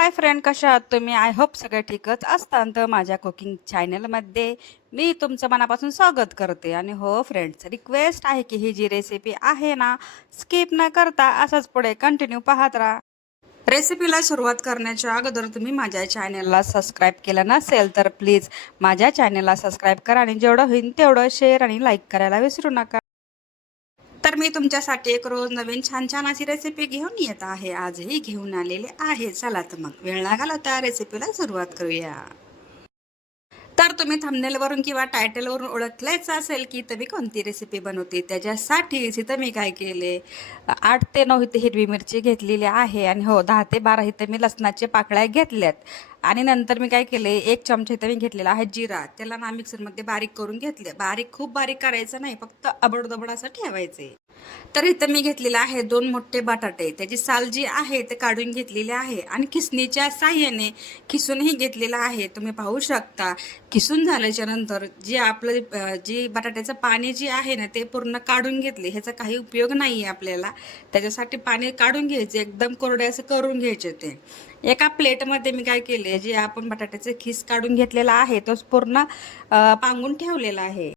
Hi friend, कशा आहात तुम्ही? आय होप सगळे ठीकच असतात. तर माझ्या कुकिंग चॅनलमध्ये मी तुमचं मनापासून स्वागत करते. आणि हो फ्रेंड्स, रिक्वेस्ट आहे की ही जी रेसिपी आहे ना, स्किप न करता असंच पुढे कंटिन्यू पाहत राहा. रेसिपीला सुरुवात करण्याच्या अगोदर तुम्ही माझ्या चॅनलला सबस्क्राईब केलं नसेल तर प्लीज माझ्या चॅनलला सबस्क्राईब करा आणि जेवढं होईल तेवढं शेअर आणि लाईक करायला विसरू नका. तर मी तुमच्यासाठी एक रोज नवीन छान छान अशी रेसिपी घेऊन येत आहे. आजही घेऊन आलेले आहे. चला तर मग वेळ न घालवता रेसिपीला सुरुवात करूया. तर तुम्ही थंबनेलवरून किंवा टायटलवरून ओळखलेच असेल की इथं मी कोणती रेसिपी बनवते. त्याच्यासाठीच इथं मी काय केले, 8 ते 9 इथे हिरवी मिरची घेतलेली आहे आणि हो 10 ते 12 इथे मी लसणाचे पाकळ्या घेतल्यात. आणि नंतर मी काय केले, 1 चमचा इथं मी घेतलेला आहे जिरा. त्याला ना मिक्सरमध्ये बारीक करून घेतले. खूप बारीक करायचं नाही, फक्त अबडधबड असं ठेवायचे. तर इथं मी घेतलेलं आहे 2 मोठे बटाटे. त्याची साल जी आहे ते काढून घेतलेली आहे आणि खिसणीच्या साहाय्याने खिसूनही घेतलेलं आहे. तुम्ही पाहू शकता, खिसून झाल्याच्या नंतर जे आपलं जे बटाट्याचं पाणी जे आहे ना ते पूर्ण काढून घेतले. ह्याचा काही उपयोग नाही आहे आपल्याला. त्याच्यासाठी पाणी काढून घ्यायचे, एकदम कोरडे असं करून घ्यायचे ते. एका प्लेटमध्ये मी काय केले, जे आपण बटाट्याचे खिस काढून घेतलेला आहे तोच पूर्ण पांगून ठेवलेला आहे.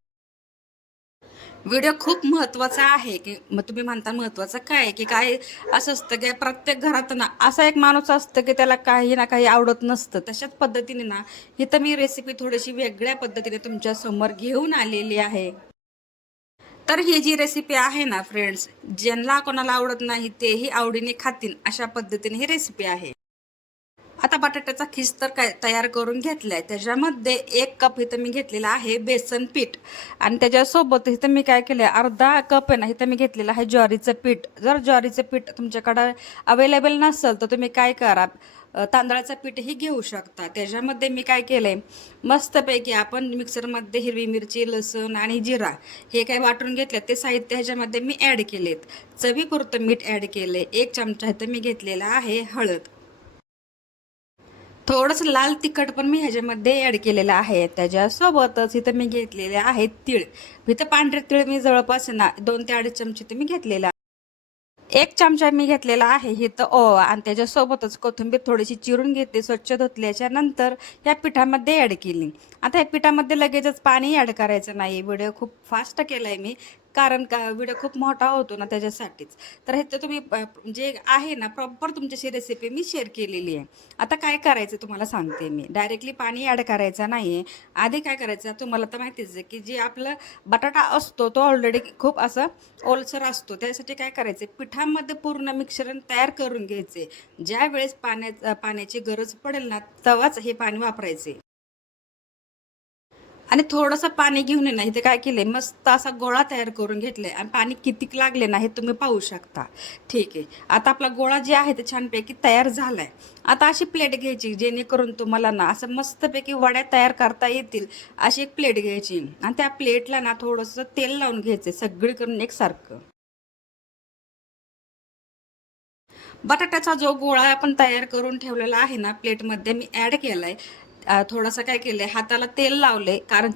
व्हिडिओ खूप महत्त्वाचा आहे की मग तुम्ही म्हणता महत्त्वाचं काय की काय असं असतं की प्रत्येक घरात ना असा एक माणूस असतं की त्याला काही ना काही आवडत नसतं. तशाच पद्धतीने ना इथं मी रेसिपी थोडीशी वेगळ्या पद्धतीने तुमच्या समोर घेऊन आलेली आहे. तर ही जी रेसिपी आहे ना फ्रेंड्स, ज्यांना कोणाला आवडत नाही तेही आवडीने खातील अशा पद्धतीने ही रेसिपी आहे. आता बटाट्याचा खीस तर काय तयार करून घेतलाय. त्याच्यामध्ये 1 कप इथं मी घेतलेला आहे बेसन पीठ आणि त्याच्यासोबत इथं मी काय केलंय, अर्धा कप आहे ना इथं मी घेतलेलं आहे ज्वारीचं पीठ. जर ज्वारीचं पीठ तुमच्याकडं अवेलेबल नसेल तर तुम्ही काय करा, तांदळाचं पीठही घेऊ शकता. त्याच्यामध्ये मी काय केलंय, मस्तपैकी आपण मिक्सरमध्ये हिरवी मिरची, लसूण आणि जिरा हे काय वाटून घेतलं, ते साहित्य ह्याच्यामध्ये मी ॲड केलेत. चवीपुरतं मीठ ॲड केलंय. 1 चमचा इथं मी घेतलेला आहे हळद. थोडंसं लाल तिखट पण मी ह्याच्यामध्ये ॲड केलेलं आहे. त्याच्यासोबतच इथं मी घेतलेले आहेत तीळ. इथं पांढरे तीळ मी जवळपास ना 2 ते 2.5 चमचे ते मी घेतलेला. 1 चमचा मी घेतलेला आहे इथं ओवा आणि त्याच्यासोबतच कोथिंबीर थोडीशी चिरून घेतली, स्वच्छ धुतल्याच्या नंतर या पिठामध्ये ॲड केली. आता या पिठामध्ये लगेचच पाणी ॲड करायचं नाही. व्हिडिओ खूप फास्ट केलाय मी, कारण का व्हिडिओ खूप मोठा होतो ना त्याच्यासाठीच. तर हे तर तुम्ही जे आहे ना प्रॉपर तुमच्याशी रेसिपी मी शेअर केलेली आहे. आता काय करायचं तुम्हाला सांगते मी. डायरेक्टली पाणी ॲड करायचं नाहीये. आधी काय करायचं तुम्हाला तर माहितीच आहे, की जे आपलं बटाटा असतो तो ऑलरेडी खूप असं ओलसर असतो. त्यासाठी काय करायचे, पिठामध्ये पूर्ण मिश्रण तयार करून घ्यायचे. ज्या वेळेस पाण्याची गरज पडेल ना तेव्हाच हे पाणी वापरायचे. आणि थोडंसं पाणी घेऊन आहे ना इथे काय केलंय, मस्त असा गोळा तयार करून घेतलाय आणि पाणी कितीक लागले ना हे तुम्ही पाहू शकता. ठीक आहे. आता आपला गोळा जे आहे ते छानपैकी तयार झालाय. आता अशी प्लेट घ्यायची जेणेकरून तुम्हाला ना असं मस्तपैकी वड्या तयार करता येतील, अशी एक प्लेट घ्यायची आणि त्या प्लेटला ना थोडंसं तेल लावून घ्यायचं सगळीकडून एकसारखं. बटाट्याचा जो गोळा आपण तयार करून ठेवलेला आहे ना प्लेटमध्ये मी ॲड केलाय. थोडासा काय केलंय, हाताला तेल लावले, कारण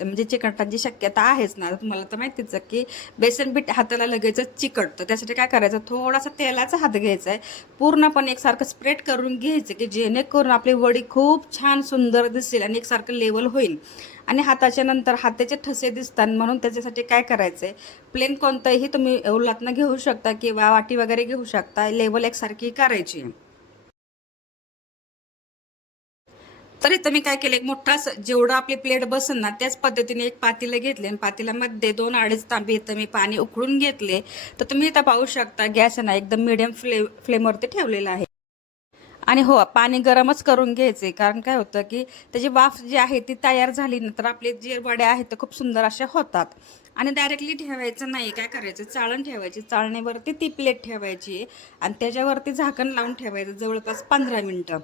म्हणजे चिकटण्याची शक्यता आहेच ना. तुम्हाला तर माहितीच आहे की बेसन पीठ हाताला लगेचच चिकटतं. त्यासाठी काय करायचं, थोडासा तेलाचा हात घ्यायचा आहे. पूर्णपणे एकसारखं स्प्रेड करून घ्यायचं की जेणेकरून आपली वडी खूप छान सुंदर दिसेल आणि एकसारखं लेवल होईल. आणि हाताच्या नंतर हाताचे ठसे दिसतात, म्हणून त्याच्यासाठी काय करायचंय, प्लेन कोणतंही तुम्ही उलथनं घेऊ शकता किंवा वाटी वगैरे घेऊ शकता. लेवल एकसारखी करायची. तर इथं मी काय केलं, एक मोठा जेवढं आपली प्लेट बसेल ना त्याच पद्धतीने एक पातेलं घेतले आणि पातेल्यामध्ये 2-2.5 तांबे इथं मी पाणी उकळून घेतले. तर तुम्ही इथं पाहू शकता गॅस आहे ना एकदम मीडियम फ्लेमवरती ठेवलेला आहे. आणि हो, पाणी गरमच करून घ्यायचे, कारण काय होतं की त्याची वाफ जी आहे ती तयार झाली ना तर आपले जे वड्या आहेत ते खूप सुंदर अशा होतात. आणि डायरेक्टली ठेवायचं नाही, काय करायचं, चाळण ठेवायची, चाळणीवरती ती प्लेट ठेवायची आणि त्याच्यावरती झाकण लावून ठेवायचं जवळपास 15 मिनिटं.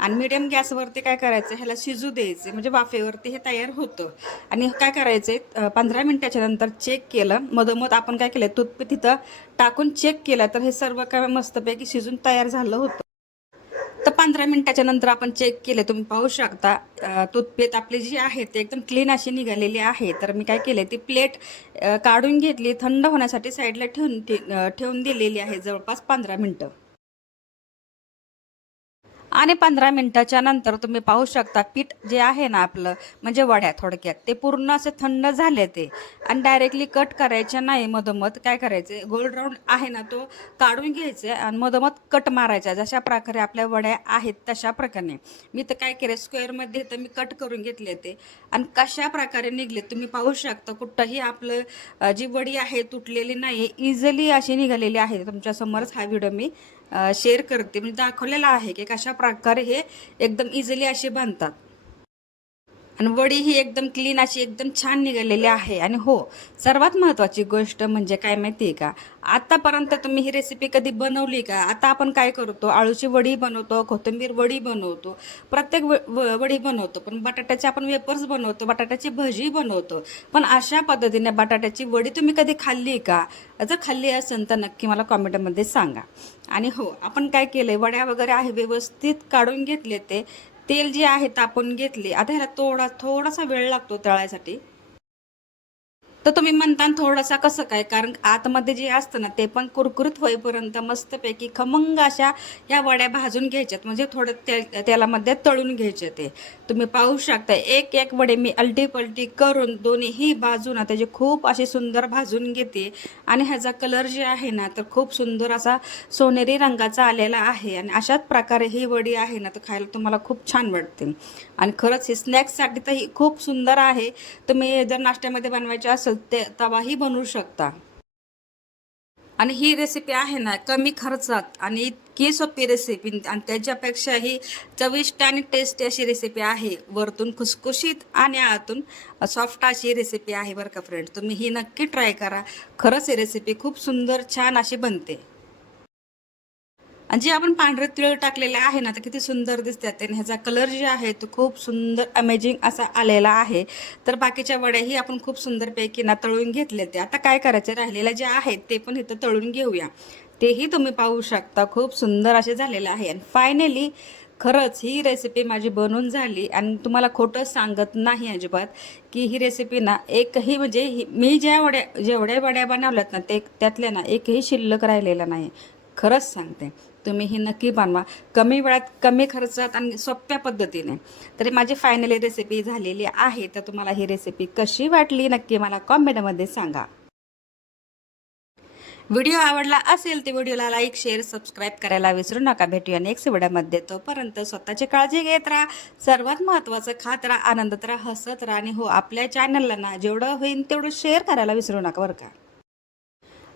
आणि मीडियम गॅसवरती काय करायचं, ह्याला शिजू द्यायचे, म्हणजे वाफेवरती हे तयार होतं. आणि काय करायचे, 15 मिनिटाच्या नंतर चेक केलं, मधोमध आपण काय केलं, तूथपिक तिथं टाकून चेक केलं तर हे सर्व काय मस्तपैकी शिजून तयार झालं होतं. तर 15 मिनिटाच्या नंतर आपण चेक केले, तुम्ही पाहू शकता टूथपेस्ट आपली जी आहे ती एकदम क्लीन अशी निघालेली आहे. तर मी काय केले, ती प्लेट काढून घेतली, थंड होण्यासाठी साईडला ठेवून दिलेली आहे जवळपास 15 मिनिटं. आणि 15 मिनिटाच्या नंतर तुम्ही पाहू शकता पीठ जे आहे ना आपलं म्हणजे वड्या थोडक्यात ते पूर्ण असे थंड झाले ते आणि डायरेक्टली कट करायचे नाही. मधोमध काय करायचे गोल राऊंड आहे ना तो काढून घ्यायचे आणि मधोमध कट मारायचा. जशा प्रकारे आपल्या वड्या आहेत तशा प्रकारे मी तर काय केलं स्क्वेअरमध्ये तर मी कट करून घेतले ते आणि कशा प्रकारे निघले तुम्ही पाहू शकता. कुठंही आपलं जी वडी आहे तुटलेली नाही, इझिली अशी निघालेली आहे. तुमच्यासमोरच हा व्हिडिओ मी शेअर करते म्हणजे दाखवलेला आहे की कशा प्रकारे हे एकदम इझिली असे बनतात आणि वडी ही एकदम क्लीन अशी एकदम छान निघालेली आहे. आणि हो, सर्वात महत्त्वाची गोष्ट म्हणजे काय माहिती आहे का, आतापर्यंत तुम्ही ही रेसिपी कधी बनवली का? आता आपण काय करतो, आळूची वडी बनवतो, कोथिंबीर वडी बनवतो, प्रत्येक वडी बनवतो, पण बटाट्याचे आपण वेपर्स बनवतो, बटाट्याची भजी बनवतो. पण अशा पद्धतीने बटाट्याची वडी तुम्ही कधी खाल्ली का? जर खाल्ली असेल तर नक्की मला कॉमेंटमध्ये सांगा. आणि हो, आपण काय केलं वड्या वगैरे आहे व्यवस्थित काढून घेतले ते तेल जे आहे तापवून घेतले. आता ह्याला थोडासा वेळ लागतो तळायसाठी. तर तुम्ही म्हणता थोडासा कसं काय? कारण आतमध्ये जे असतं ना ते पण कुरकुरीत होईपर्यंत मस्तपैकी खमंग अशा ह्या वड्या भाजून घ्यायच्यात म्हणजे थोडं तेलामध्ये तळून घ्यायचे ते. तुम्ही पाहू शकता एक एक वडे मी अलटी-पलटी करून दोन्हीही बाजूना त्याचे खूप असे सुंदर भाजून घेते आणि ह्याचा कलर जे आहे ना तर खूप सुंदर असा सोनेरी रंगाचा आलेला आहे आणि अशाच प्रकारे ही वडी आहे ना तर खायला तुम्हाला खूप छान वाटते. आणि खरंच हे स्नॅक्ससाठी तर ही खूप सुंदर आहे. तुम्ही जर नाश्त्यामध्ये बनवायचे असेल ते तवाही बनवू शकता. आणि ही रेसिपी आहे ना कमी खर्चात आणि इतकी सोपी रेसिपी आणि त्याच्यापेक्षा ही चविष्ट आणि टेस्टी अशी रेसिपी आहे. वरतून खुसखुशीत आणि आतून सॉफ्ट अशी रेसिपी आहे बरं का फ्रेंड. तुम्ही ही नक्की ट्राय करा. खरंच ही रेसिपी खूप सुंदर छान अशी बनते. आणि जे आपण पांढरे तीळ टाकलेले आहे ना तर किती सुंदर दिसतात आणि ह्याचा कलर जे आहे तो खूप सुंदर अमेझिंग असा आलेला आहे. तर बाकीच्या वड्याही आपण खूप सुंदरपैकी ना तळून घेतले. ते आता काय करायचे राहिलेल्या जे आहेत ते पण इथं तळून घेऊया. तेही तुम्ही पाहू शकता खूप सुंदर असे झालेले आहे. आणि फायनली खरंच ही रेसिपी माझी बनून झाली आणि तुम्हाला खोटं सांगत नाही अजिबात की ही रेसिपी ना एकही म्हणजे मी जेवढ्या वड्या बनवल्यात ना ते त्यातल्या ना एकही शिल्लक राहिलेला नाही. खरंच सांगते. तुम्ही ही नक्की बनवा. कमी वेळात, कमी खर्चात आणि सोप्या पद्धतीने. तरी माझी फायनली रेसिपी झालेली आहे. तर तुम्हाला ही रेसिपी कशी वाटली नक्की मला कॉमेंटमध्ये सांगा. व्हिडिओ आवडला असेल तर व्हिडिओला लाईक, शेअर, सबस्क्राईब करायला विसरू नका. भेटूया नेक्स्ट व्हिडिओमध्ये. तोपर्यंत स्वतःची काळजी घेत राहा. सर्वात महत्त्वाचं खात राहा, आनंदात राहा, हसत राहा आणि हो आपल्या चॅनलला ना जेवढं होईल तेवढं शेअर करायला विसरू नका बरं का.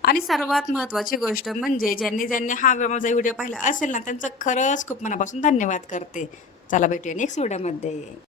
आणि सर्वात महत्त्वाची गोष्ट म्हणजे ज्यांनी ज्यांनी हा माझा व्हिडिओ पाहिला असेल ना त्यांचं खरंच खूप मनापासून धन्यवाद करते. चला भेटूया नेक्स्ट व्हिडिओमध्ये.